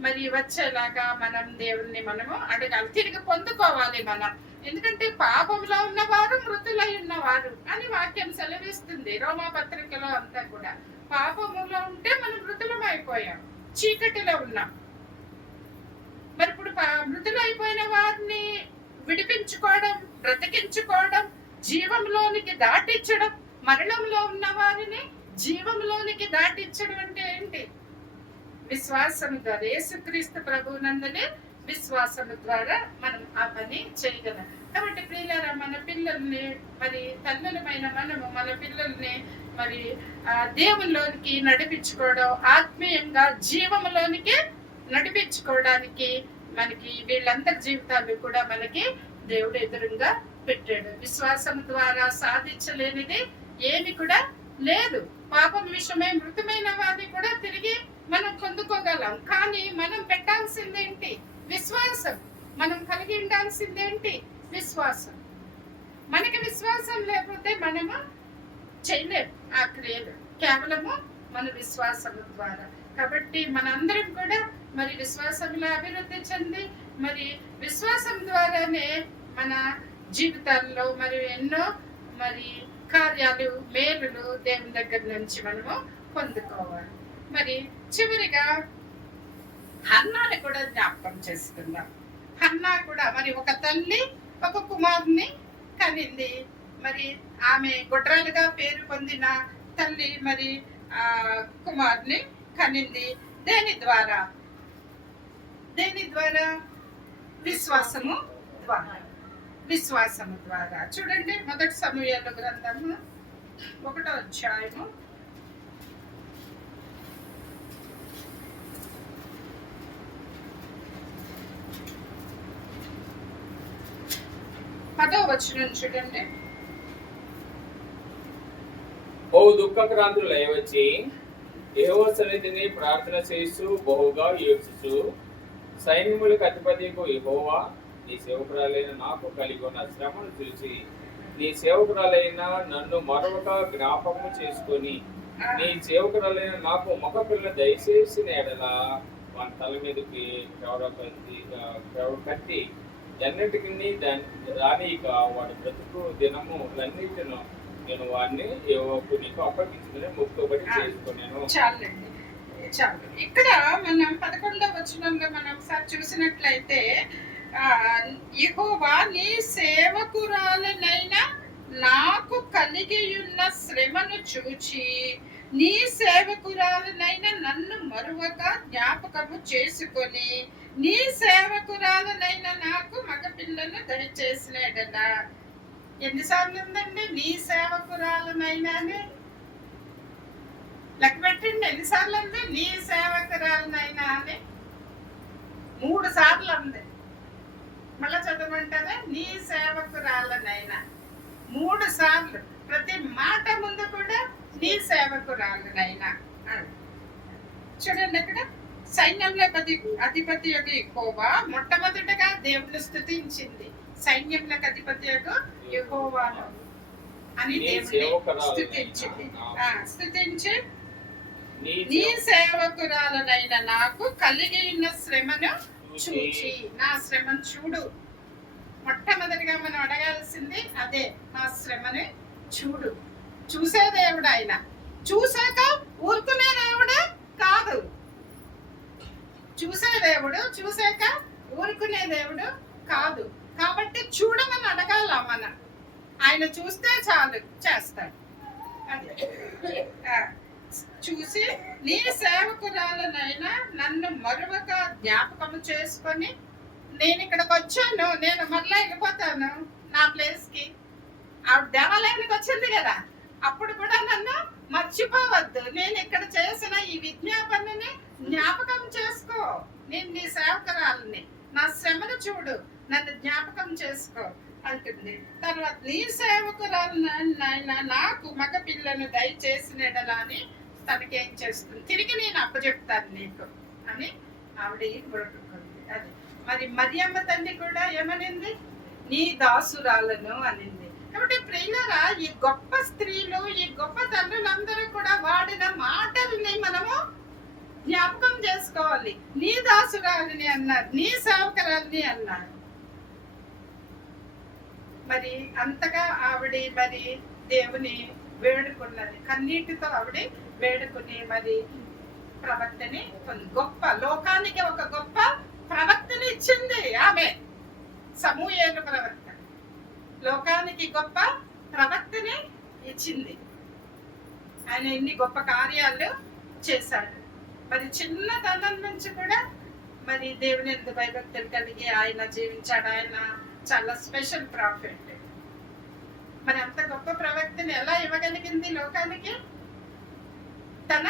మరి వచ్చేలాగా మనం దేవుణ్ణి మనము అడగాలి, తిరిగి పొందుకోవాలి మనం. ఎందుకంటే పాపంలో ఉన్నవారు మృతులై ఉన్నవారు అని వాక్యం సెలవిస్తుంది. రోమా పత్రికలో అంతా కూడా పాపములో ఉంటే మనం మృతులం అయిపోయాం, చీకటిలో ఉన్నాం. మరి ఇప్పుడు మృతులైపోయిన వారిని విడిపించుకోవడం, బ్రతికించుకోవడం, జీవంలోనికి దాటించడం, మరణంలో ఉన్న వారిని జీవంలోనికి దాటించడం అంటే ఏంటి? విశ్వాసం ద్వారా, యేసుక్రీస్తు ప్రభువునందునే విశ్వాసము ద్వారా మనం ఆ పని చేయగలం. కాబట్టి ప్రియులారా, మన పిల్లల్ని మరి తల్లులమైన మనము మన పిల్లల్ని మరి దేవుల్లోనికి నడిపించుకోవడం, ఆత్మీయంగా జీవంలోనికి నడిపించుకోవడానికి మనకి వీళ్ళందరి జీవితాలు కూడా మనకి దేవుడు ఎదురుగా పెట్టాడు. విశ్వాసం ద్వారా సాధించలేనిది ఏమి కూడా లేదు. పాపం విషయమై మృతమైన వారిని కూడా తిరిగి మనం పొందుకోగలం. కానీ మనం పెట్టాల్సిందేంటి? విశ్వాసం. మనం కలిగి ఉండాల్సిందేంటి? విశ్వాసం. మనకి విశ్వాసం లేకపోతే మనము చేయలేము ఆ క్రియలు, కేవలము మన విశ్వాసము ద్వారా. కాబట్టి మనందరం కూడా మరి విశ్వాసంలో అభివృద్ధి చెంది మరి విశ్వాసం ద్వారానే మన జీవితాల్లో మరి ఎన్నో మరి కార్యాలు, మేలులు దేవుని దగ్గర నుంచి మనము పొందుకోవాలి. మరి చివరిగా హన్నాని కూడా జ్ఞాపకం చేసుకుందాం. హన్నా కూడా మరి ఒక తల్లి ఒక కుమారుని కనింది. మరి ఆమె గొడ్రాలుగా పేరు పొందిన తల్లి మరి కుమారుని కనింది. దేని ద్వారా? విశ్వాసము ద్వారా. విశ్వాసము ద్వారా. చూడండి, మొదటి సమూయేలు గ్రంథము 1వ అధ్యాయము 10వ వచనం చూడండి. దుఃఖక్రాంతులై వచ్చి యెహోవా సన్నిధిని ప్రార్థన చేస్తూ బహుగా ఏడ్చుచు సైన్యములకు అధిపతికు యెహోవా నీ సేవకురాలైన నాకు కలిగి ఉన్న శ్రమను చూసి నీ సేవకురాలైన నన్ను మరొక జ్ఞాపకము చేసుకొని నీ సేవకురాలైన నాకు మగ పిల్ల దయచేసిన ఎడల వాని తల మీదకి కట్టి ఎన్నిటికి రానిక వాడి బ్రతుకు దినములన్నిటిను నేను వాడిని నీకు అప్పగించుకుని మొక్కుబడి చేసుకున్నాను. చాలండి, చాలు. ఇక్కడ మనం 11వ వచనంలో మనం ఒకసారి చూసినట్లయితే యెహోవా నీ సేవకురాలనైనా నాకు కలిగి ఉన్న శ్రమను చూచి నీ సేవకురాలనైనా నన్ను మరువక జ్ఞాపకము చేసుకొని నీ సేవకురాలనైనా నాకు మగపిల్లను దయచేసినాడట. ఎన్నిసార్లు ఉందండి నీ సేవకురాలనైనా అని? లెక్క పెట్టండి, ఎన్నిసార్లు ఉంది నీ సేవకురాలనైనా అని? 3 సార్లు ఉంది. మళ్ళా చదవమంటారా? నీ సేవకురాలనైనా 3 సార్లు. ప్రతి మాట ముందు కూడా నీ సేవకురాలనైనా. చూడండి, అక్కడ సైన్యములకు అధిపతి యొక్క యెహోవా మొట్టమొదటగా దేవుని స్తుతించింది. సైన్యములకు అధిపతి యొక్క యెహోవాను అని దేవుని స్తుతించింది. స్తుతించి నీ సేవకురాలనైన నాకు కలిగి ఉన్న శ్రమను చూచి, నా శ్రమను చూడు. మొట్టమొదటిగా మనం అడగాల్సింది అదే, నా శ్రమని చూడు. చూసే దేవుడు ఆయన. చూసాక ఊరుకునే దేవుడు కాదు. చూసే దేవుడు, చూసాక ఊరుకునే దేవుడు కాదు. కాబట్టి చూడమని అడగాల మనం. ఆయన చూస్తే చాలు, చేస్తాడు. అదే చూసి నీ సేవకురాలనైనా నన్ను మరొక జ్ఞాపకము చేసుకొని నేను ఇక్కడికి వచ్చాను, నేను మళ్ళీ వెళ్ళిపోతాను నా ప్లేస్కి. ఆవిడ దేవాలయానికి వచ్చింది కదా, అప్పుడు కూడా నన్ను మర్చిపోవద్దు. నేను ఇక్కడ చేసిన ఈ విజ్ఞాపనని జ్ఞాపకం చేసుకో. నేను నీ సేవకురాలని, నా శ్రమను చూడు, నన్ను జ్ఞాపకం చేసుకో అంటుంది. తర్వాత నీ సేవకురాలనైనా నాకు మగ పిల్లను దయచేసినడలా అని తనకేం చేస్తుంది, తిరిగి నేను అప్పచెప్తాను నీకు అని ఆవిడ బ్రతుకుంది. అది మరి మరియమ్మ తల్లి కూడా ఏమనింది? నీ దాసురాలను అనింది. కాబట్టి ప్రియులారా, ఈ గొప్ప స్త్రీలు, ఈ గొప్ప తల్లులందరూ కూడా వాడిన మాటల్ని మనము జ్ఞాపకం చేసుకోవాలి. నీ దాసురాలని అన్నారు, నీ సేవకురాలని అన్నారు. మరి అంతగా ఆవిడ మరి దేవుని వేడుకున్నది, కన్నీటితో ఆవిడ వేడుకుని మరి ప్రవక్తని గొప్ప లోకానికి ఒక గొప్ప ప్రవక్తని ఇచ్చింది ఆమె. సమూయేలు ప్రవక్త లోకానికి గొప్ప ప్రవక్తని ఇచ్చింది. ఆయన ఎన్ని గొప్ప కార్యాలు చేశాడు. మరి చిన్నతనం నుంచి కూడా మరి దేవుని ఎందు భయభక్తులు కలిగి ఆయన జీవించాడు. ఆయన చాలా స్పెషల్ ప్రాఫిట్. మరి అంత గొప్ప ప్రవక్తని ఎలా ఇవ్వగలిగింది లోకానికి? తన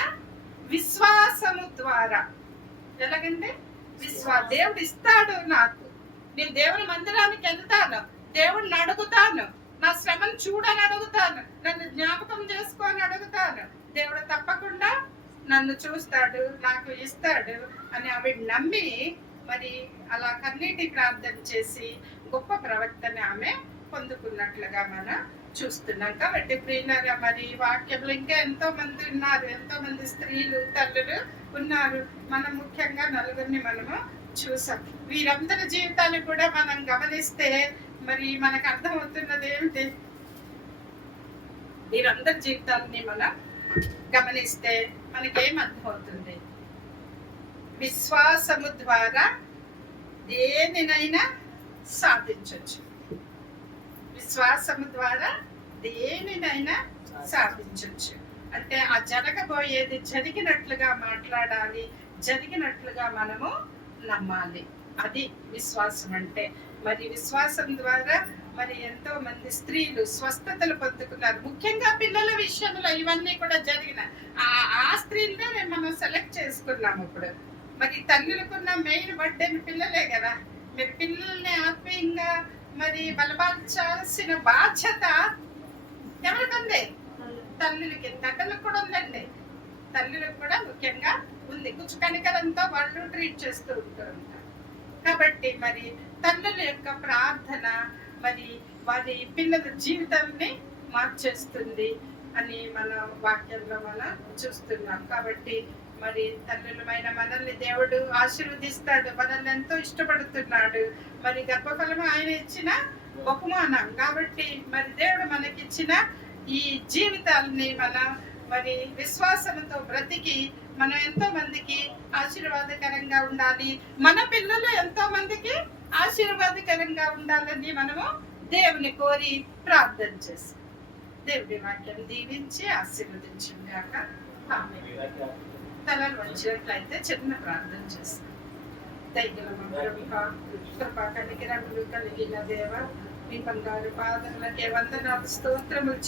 విశ్వాసము ద్వారా. ఎలాగంటే దేవుడు ఇస్తాడు నాకు, నేను దేవుని మందిరానికి వెళ్తాను, దేవుడిని అడుగుతాను, నా శ్రమను చూడని అడుగుతాను, నన్ను జ్ఞాపకం చేసుకొని అడుగుతాను, దేవుడు తప్పకుండా నన్ను చూస్తాడు, నాకు ఇస్తాడు అని ఆవిడ నమ్మి మరి అలా కన్నీటి ప్రార్థన చేసి గొప్ప ప్రవక్తని ఆమె పొందుకున్నట్లుగా మనం చూస్తున్నాం. కాబట్టి ప్రియులారా, మరి వాక్యంలో ఇంకా ఎంతో మంది ఉన్నారు, ఎంతో మంది స్త్రీలు తల్లులు ఉన్నారు. మనం ముఖ్యంగా నలుగురిని మనము చూసాం. వీరందరి జీవితాన్ని కూడా మనం గమనిస్తే మరి మనకు అర్థమవుతున్నది ఏమిటి? వీరందరి జీవితాలని మనం గమనిస్తే మనకేం అర్థమవుతుంది? విశ్వాసము ద్వారా దేనినైనా సాధించవచ్చు. విశ్వాసము ద్వారా దేనినైనా సాధించవచ్చు. అంటే ఆ జరగబోయేది జరిగినట్లుగా మాట్లాడాలి, జరిగినట్లుగా మనము నమ్మాలి. అది విశ్వాసం అంటే. మరి విశ్వాసం ద్వారా మరి ఎంతో మంది స్త్రీలు స్వస్థతలు పొందుకున్నారు. ముఖ్యంగా పిల్లల విషయంలో ఇవన్నీ కూడా జరిగిన ఆ స్త్రీలనే మనం సెలెక్ట్ చేసుకున్నాము. ఇప్పుడు మరి తల్లులకున్న మెయిన్ బర్డెన్ పిల్లలే కదా. మీరు పిల్లల్ని ఆత్మీయంగా మరి బలపరచాల్సిన బాధ్యత ఎవరికంది? తల్లులకి తండ్రులకు కూడా ఉందండి, తల్లులకు కూడా ముఖ్యంగా ఉంది. కొంచెం కనికరంతో వాళ్ళు ట్రీట్ చేస్తూ ఉంటారు. కాబట్టి మరి తల్లుల యొక్క ప్రార్థన మరి వారి పిల్లల జీవితాన్ని మార్చేస్తుంది అని మన వాక్యంలో మనం చూస్తున్నాం. కాబట్టి మరి తల్లులమైన మనల్ని దేవుడు ఆశీర్వదిస్తాడు, మనల్ని ఎంతో ఇష్టపడుతున్నాడు. మరి గర్భఫలం ఆయన ఇచ్చిన బహుమానం కాబట్టి మరి దేవుడు మనకిచ్చిన ఈ జీవితాలని మనం మరి విశ్వాసంతో బ్రతికి మనం ఎంతో మందికి ఆశీర్వాదకరంగా ఉండాలి, మన పిల్లలు ఎంతో మందికి ఆశీర్వాదకరంగా ఉండాలని మనము దేవుని కోరి ప్రార్థన చేస్తాం. దేవుడి వాక్యం దీవించి ఆశీర్వదించుగాక. ఆమేన్. తలలు వంచినట్లయితే చిన్న ప్రార్థన చేస్తాం. కృపా కనికరములు కలిగిన దేవ, మీ బంగారు పాదములకే వందనాలు స్తోత్రములు